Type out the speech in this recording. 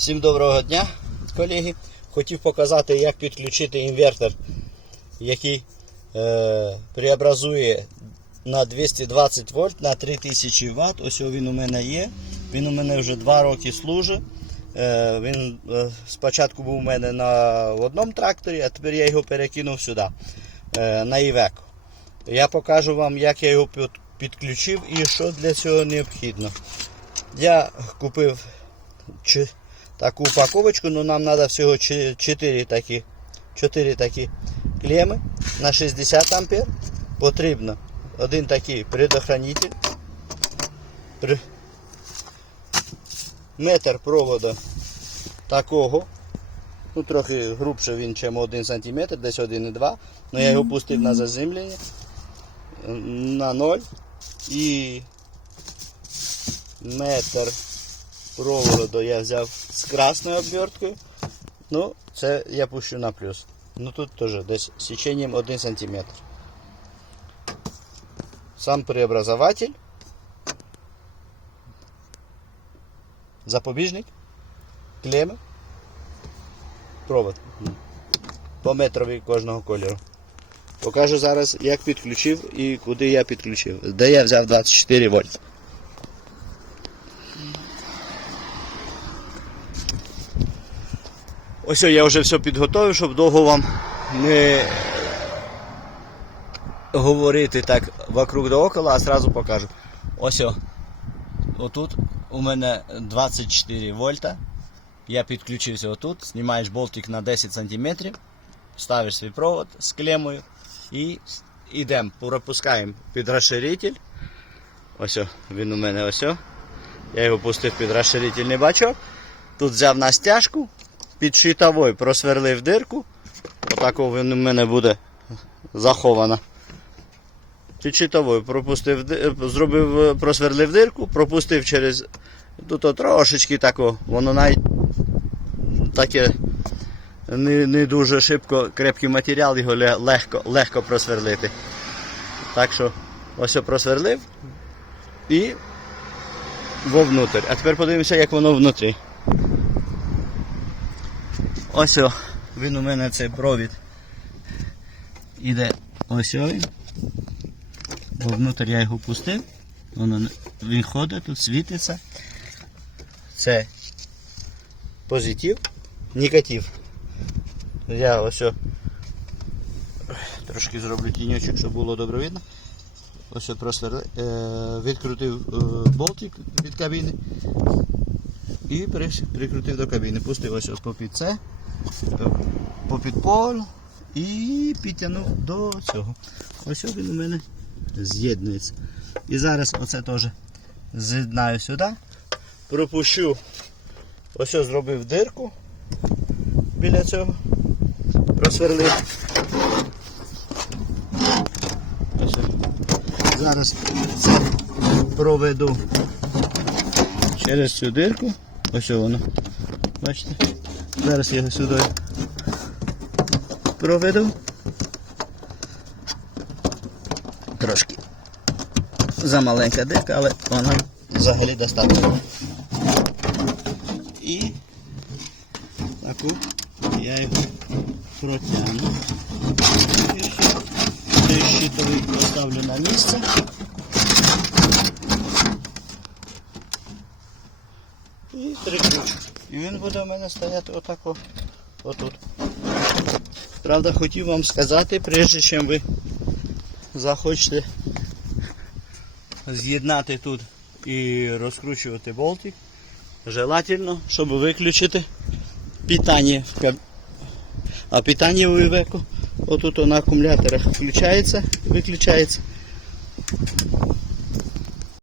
Всім доброго дня, колеги. Хотів показати, як підключити інвертор, який е, преобразує на 220 вольт на 3000 Вт. Ось він у мене є. Він у мене вже 2 роки служить. Е, він е, спочатку був у мене на одному тракторі, а тепер я його перекинув сюди, е, на Iveco. Я покажу вам, як я його підключив і що для цього необхідно. Я купив таку упаковочку, але нам треба всього 4 такі, 4 такі клеми на 60 ампер. Потрібно один такий предохранитель, метр проводу такого. Ну, трохи грубше він, ніж 1 см, десь 1,2 але я його пустив на заземлення на 0 і метр проводу я взяв з красною обверткою. Ну, це я пущу на плюс. Ну тут теж десь січенням 1 см. Сам преобразователь. Запобіжник. Клеми. Провод. По метрові кожного кольору. Покажу зараз, як підключив і куди я підключив. Де я взяв 24 вольт. Ось я вже все підготовив, щоб довго вам не говорити так вокруг да около, а одразу покажу. Ось о. Отут у мене 24 вольта. Я підключився отут, знімаєш болтик на 10 см, ставиш свій провод з клемою і йдемо, пропускаємо під розширитель. Ось він у мене ось. Я його пустив під розширительний бачок. Тут взяв на стяжку, під щитовою просверлив дирку. Отако він у мене буде заховано. Під щитовою пропустив, зробив, е, просверлив дирку, пропустив через тут трошечки тако, воно навіть таке не, не дуже шибко крепкий матеріал, його легко, легко просверлити. Так що ось я просверлив і вовнутрь. А тепер подивимося, як воно внутрі. Ось о, він у мене цей провід. Іде ось він. Вовнутрь я його пустив. Воно, він ходить, тут світиться. Це позитив, негатив. Я ось трошки зроблю тіньочок, щоб було добре видно. Ось просто е, відкрутив е, болтик від кабіни і прикрутив до кабіни. Пустив ось попід це, е, попід пол і підтягнув до цього. Ось він у мене з'єднується. І зараз оце теж з'єднаю сюди, пропущу, ось зробив дирку біля цього, просверлив. Зараз це проведу через цю дирку. Ось воно. Бачите? Зараз я його сюди проведу. Трошки замаленька дирка, але вона взагалі достатньо. І таку я його протягну. Цей щитовий поставлю на місце. І прикручу. І він буде у мене стояти отако, отут. Правда, хотів вам сказати, прежде чим ви захочете з'єднати тут і розкручувати болтик, желательно, щоб виключити питання в. А питання у Івеко отут на акумуляторах включається, виключається.